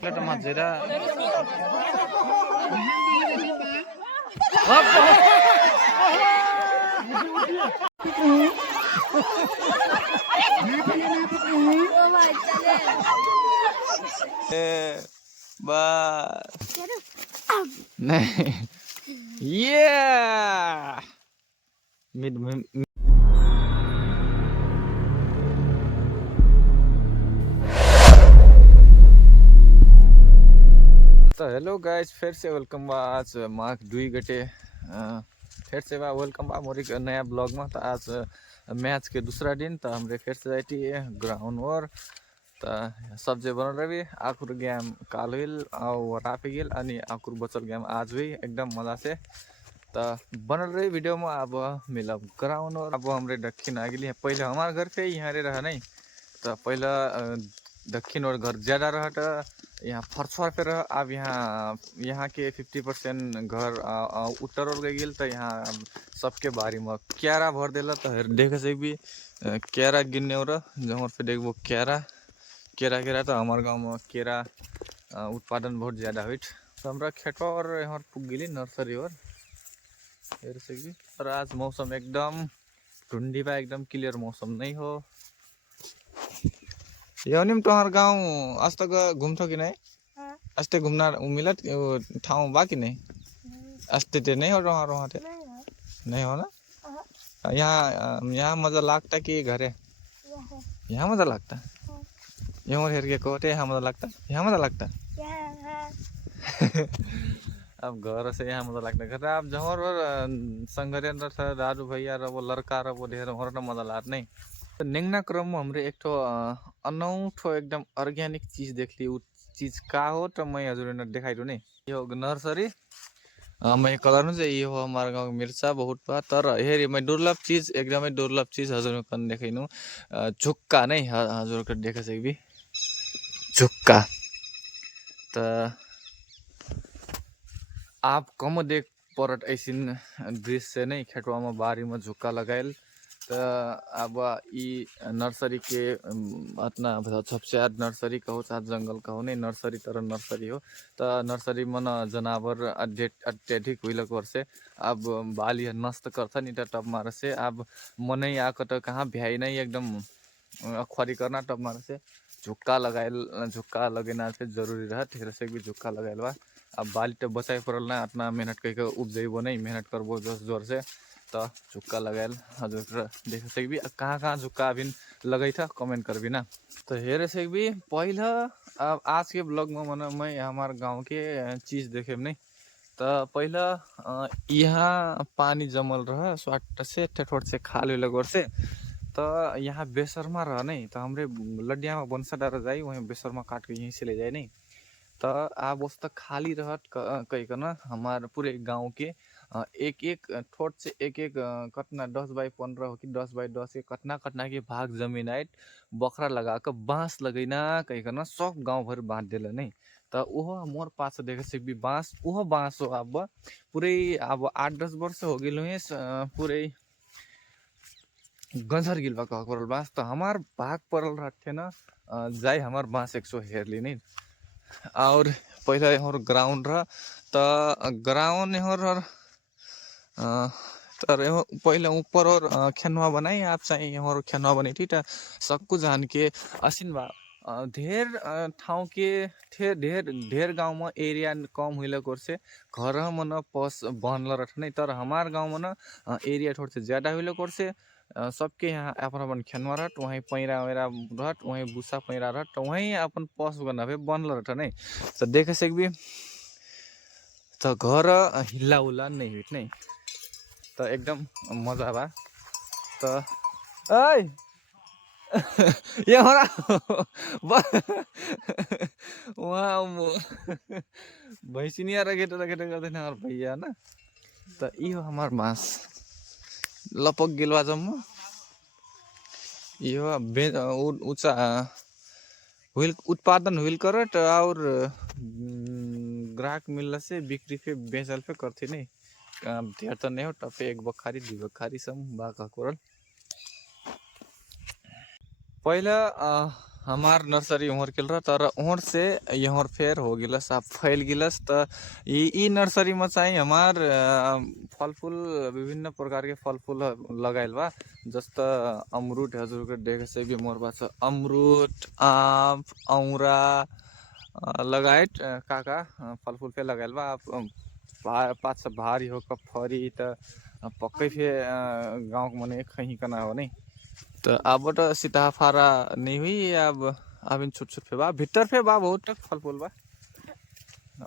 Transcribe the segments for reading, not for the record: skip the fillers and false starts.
Plata mazera. Bas. नहीं yeah mid तो hello guys फिर से वेलकम बा आज मार्क 2 गटे फिर से बा वेलकम बा मोर एक नया ब्लॉग में। तो आज मैच के दूसरा दिन तो हमरे फिर से जाती ग्राउंड और तो सब्जी बन रही आखुर गेम काल हुई और राफी गेल अनि आखुर बचल गेम आज हुई एकदम मजा से। तो बन रही वीडियो में अब मिलब ग्राउंड और अब हमरे दक्षिण आ गई पहले हमारे घर पे यहाँ रह नहीं तो पहला दक्षिण और घर ज़्यादा रहा तो यहाँ फरसर पे रह अब यहाँ के 50% घर उत्तर और गई तो यहाँ सबके बारी में क्यारा भर देला। तो देखे से भी क्यारा गिनने और जहाँ पे देखो क्यारा केरा केरा तो हमारे गांव में केरा उत्पादन बहुत ज़्यादा हुई। तो हमारा खेतवा और यहाँ पुग गई नर्सरी और से भी। और आज मौसम एकदम ठंडी बा एकदम क्लियर मौसम नहीं हो। यौनिम तुम्हार गांव आज तक घूमथो कि नहीं? आज तक घूमना मिलत ठाव बा कि नहीं? आज तक नहीं हो रहा वहाँ थे नहीं हो ना। यहाँ मजा लगता कि घरे यहाँ मजा लगता यहाँ हेर के कोटे यहाँ मजा लगता यहाँ मजा लगता अब घर से यहाँ मजा लगता घर अब जहाँ संगरियन दादू भैया र वो लड़का र वो ढेर और मजा लात नहीं। तो निंगना क्रम में हमरे एक ठो अनौठो एकदम ऑर्गेनिक चीज देख ली। उस चीज का हो तो मैं हजुर दिखाई दू नहीं यो नर्सरी मैं कलर में ये हो हमारे गाँव मिर्चा बहुत बा तर हेरी मैं दुर्लभ चीज एकदम दुर्लभ चीज हजुर कन देखिनु झुक्का नहीं हजुर कर देखे से भी झुक्का। तो आप कम देख परत ऐसी दृश्य नहीं खेतवा में बारी में झुक्का लगायल। तो अब ई नर्सरी के अतना सबसे नर्सरी कहो चाहे जंगल कहो नहीं नर्सरी तरह नर्सरी हो। तो नर्सरी में न जनावर अत्यधिक हुई से अब बाली नष्ट करता नहीं टप मार से अब मन ही आकर तो कहाँ भ्याई नहीं एकदम अखबारी करना टप मार से झुक्का लगाए झुक्का लगेना से जरूरी रहा ठेर से भी झुक्का लगाए बा। अब बाली तो बचाई पड़ल ना इतना मेहनत करके उपजेबो नहीं मेहनत करबो जोर जोर से तो झुक्का लगायल हजुर देख सके भी कहाँ कहाँ झुक्का अभी लगे था कमेंट कर भी ना। तो हेरे से भी पहला अब आज के ब्लॉग में मन मैं हमारे गांव के चीज देखे नहीं। तो पहला यहाँ पानी जमल रहा स्वाट से ठेठोट से खाल लगोर से तो यहाँ बेसरमा रह नहीं तो हमरे लड्डिया में बंसा डार जाए वहीं बेसरमा काट के यहीं से ले जाए नहीं। तो आप उस तक खाली रहत कही करना हमारे पूरे गांव के एक एक ठोट से एक एक कतना 10x15 हो कि 10x10 के कतना कतना के भाग जमीन आए बखरा लगा कर बांस लगेना कही करना सब गांव भर बांध देला नहीं। तो वह मोर पास देखे से भी बांस वह बांस हो अब पूरे अब 8-10 वर्ष हो गए पूरे गंजर गिलवा कह करल बांस। तो हमार भाग पड़ल रहते ना जाए हमार बांस 100 हेर ली नहीं। और पहला यहाँ ग्राउंड रहा तो ग्राउंड यहाँ तर पहले ऊपर और खेनवा बनाई आप चाहिए यहाँ खेनवा बनी थी तो सबको जान के असिन बा ढेर ठाव के ढेर ढेर गांव में एरिया कम हुई कोर से घर मन पस बनल रह नहीं। तर हमार गांव में ना एरिया थोड़ा से ज्यादा हुई कोर से सबके यहाँ अपन अपन खेनवा रहत वहीं पैरा वैरा रहत वहीं भूसा पैरा रहत तो वहीं अपन पस गना बनल रह नहीं। तो देखे से भी तो घर हिला उला नहीं हुई नहीं तो एकदम मजा बा। तो ऐ यहाँ वहाँ भैंसिनिया रखे करते ना भैया ना। तो यो हमार मांस लपक गिलवा जम्मा यो ऊंचा हुईल उत्पादन हुईल करट और ग्राहक मिलने से बिक्री पे बेचल पे करते नहीं ढेर तो नहीं हो टपे एक बखारी 2 बखारी सम बाका कोरल। पहला हमार नर्सरी उहर के रहा तर उहर से यहाँ फेर हो गिलस आप फैल गिलस त ई नर्सरी में चाहिए हमार फल फूल विभिन्न प्रकार के फल फूल लगाइल बा। जस्ता अमरूद हजुर के देखे से भी मोर पास अमरूद आम औरा लगायत काका फल फूल पे लगाइल बा। आप पाँच भारी हो कब फरी त पक्कै फे गाँव मने कहीं का ना हो नहीं। तो अब तो सीताफारा नहीं हुई अब इन छोट छोट फे बा भीतर फे बा बहुत तक फल फूल बा।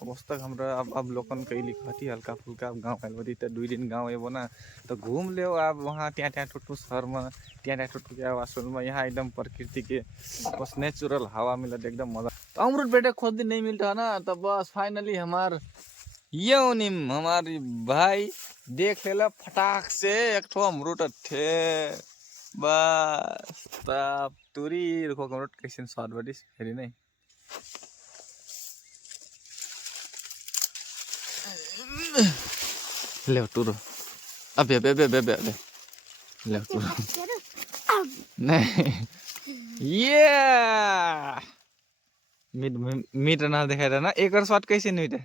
अब उस तक हमरा अब लोकन कई लिखती हल्का फुल्का गाँव फैलवती तो 2 दिन गाँव एबो ना तो घूम ले अब वहाँ त्या त्या टुटू शहर में त्या त्या टुटू के आवास में यहाँ एकदम प्रकृति के बस नेचुरल हवा मिलत एकदम मजा। तो अमरूद बेटे खोज दिन नहीं मिलता ना तो बस फाइनली हमारी भाई देख लेला फटाक से एक ठो अमरूद थे बस तब तुरी रुको अमरूद कैसे स्वाद बड़ी फेरी नहीं ले टूरो अबे अबे अबे अबे अबे ले टूरो नहीं ये मीट ना दिखाई रहा ना एक और स्वाद कैसे नहीं थे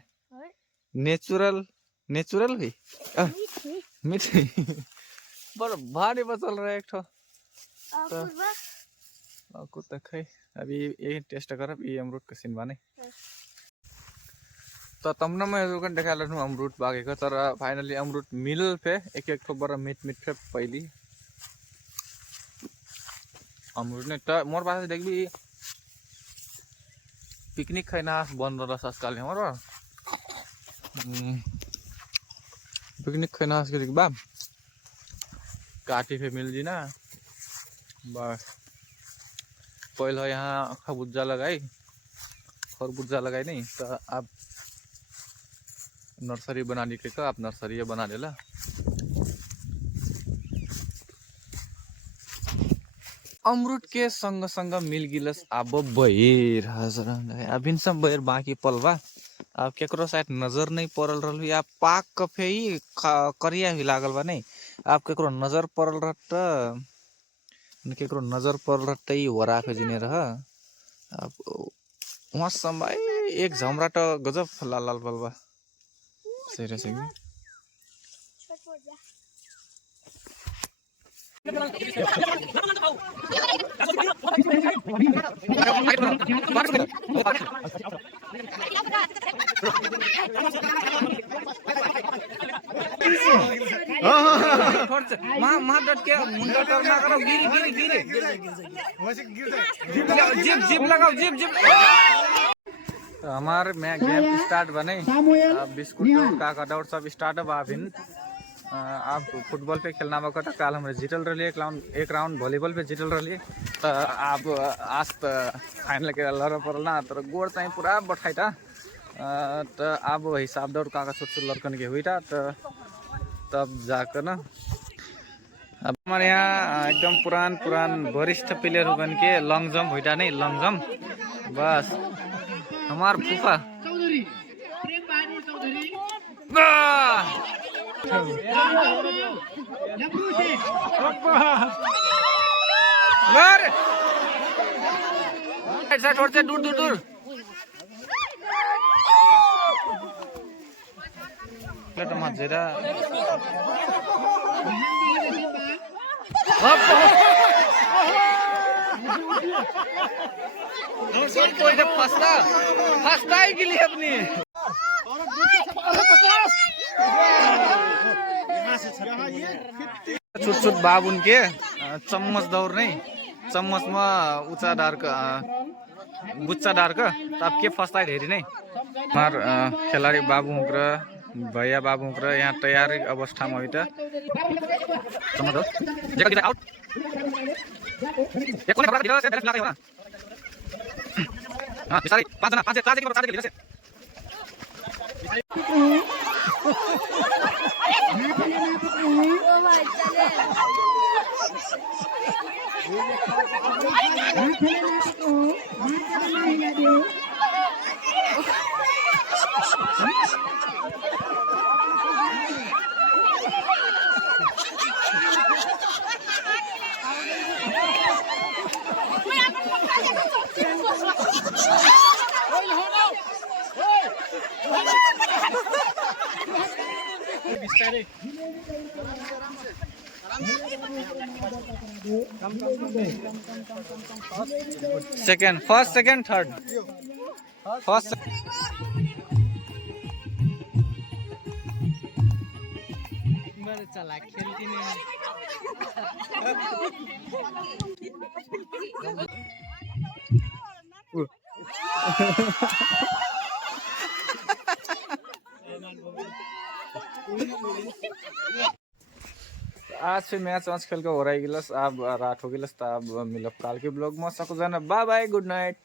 नेचुरल नेचुरल हुई मीठ बड़ा भारी बचल रहा है एक ठो तो खाई अभी ये टेस्ट कर ये अमरूद का सीन बाने तो तमना मैं दुकान देखा लनु अमरूद बागे का तर फाइनली अमरूद मिल पे एक एक ठो बड़ा मीट मीट पे पहली अमरूद ने तो मोर पास देख भी पिकनिक खाना बन रहा सस्काल हमारा पिकनिक खाना के देख बा काटी पे मिल जी ना बस पहले यहाँ खरबूजा लगाई नहीं तो आप नर्सरी बना ली के आप नर्सरी बना लेला। अमरूद के संग संग मिल गिलस अब बहिर हजुर अभिन सब बहिर बाकी पलवा अब केकरो साइड नजर नहीं पड़ल रही आप पाक कफे ही करिया ही लागल बा नहीं आप केकरो नजर पड़ल रह केकरो नजर पड़ल रह ही वरा के जिने रह अब वहाँ समय एक झमरा तो गजब लाल लाल बलवा सही रह सही डट के मुंडा करना करो गिरी जिप लगाओ जिप हमारे में गेम स्टार्ट बने अब बिस्कुट का कटआउट सब स्टार्ट अब आप फुटबॉल पे खेलना वक्त काल हमारे जीतल रही एक राउंड वॉलीबॉल पे जीतल रही तो आप आज तो फाइनल के लड़ पड़ल ना तो गोड़ चाहिए पूरा बैठाई था तो अब हिसाब दौड़ का छोट छोट लड़कन के हुई था तो तब जाकर ना अब हमारे यहाँ एकदम पुरान वरिष्ठ प्लेयर बन के लॉन्ग जंप हुई था नहीं लॉन्ग जंप बस हमार फूफा छोड़ से दूर मजेरा फंसता ही के लिए अपनी छोट छोट बाब उनके चम्मच दौड़ नहीं चम्मच में ऊंचा डार का गुच्चा डार का तो अब के फंसता है ढेरी नहीं हमार खिलाड़ी बाबू भैया बाबू यहाँ तैयारी अवस्था में हुई था second first second third first चला खेलती नहीं आज फिर मैच वैच खेल के हो रहा है गिलस अब रात हो गिलस तो अब मिलब काल के ब्लॉग में सको जाना बाय बाय गुड नाइट।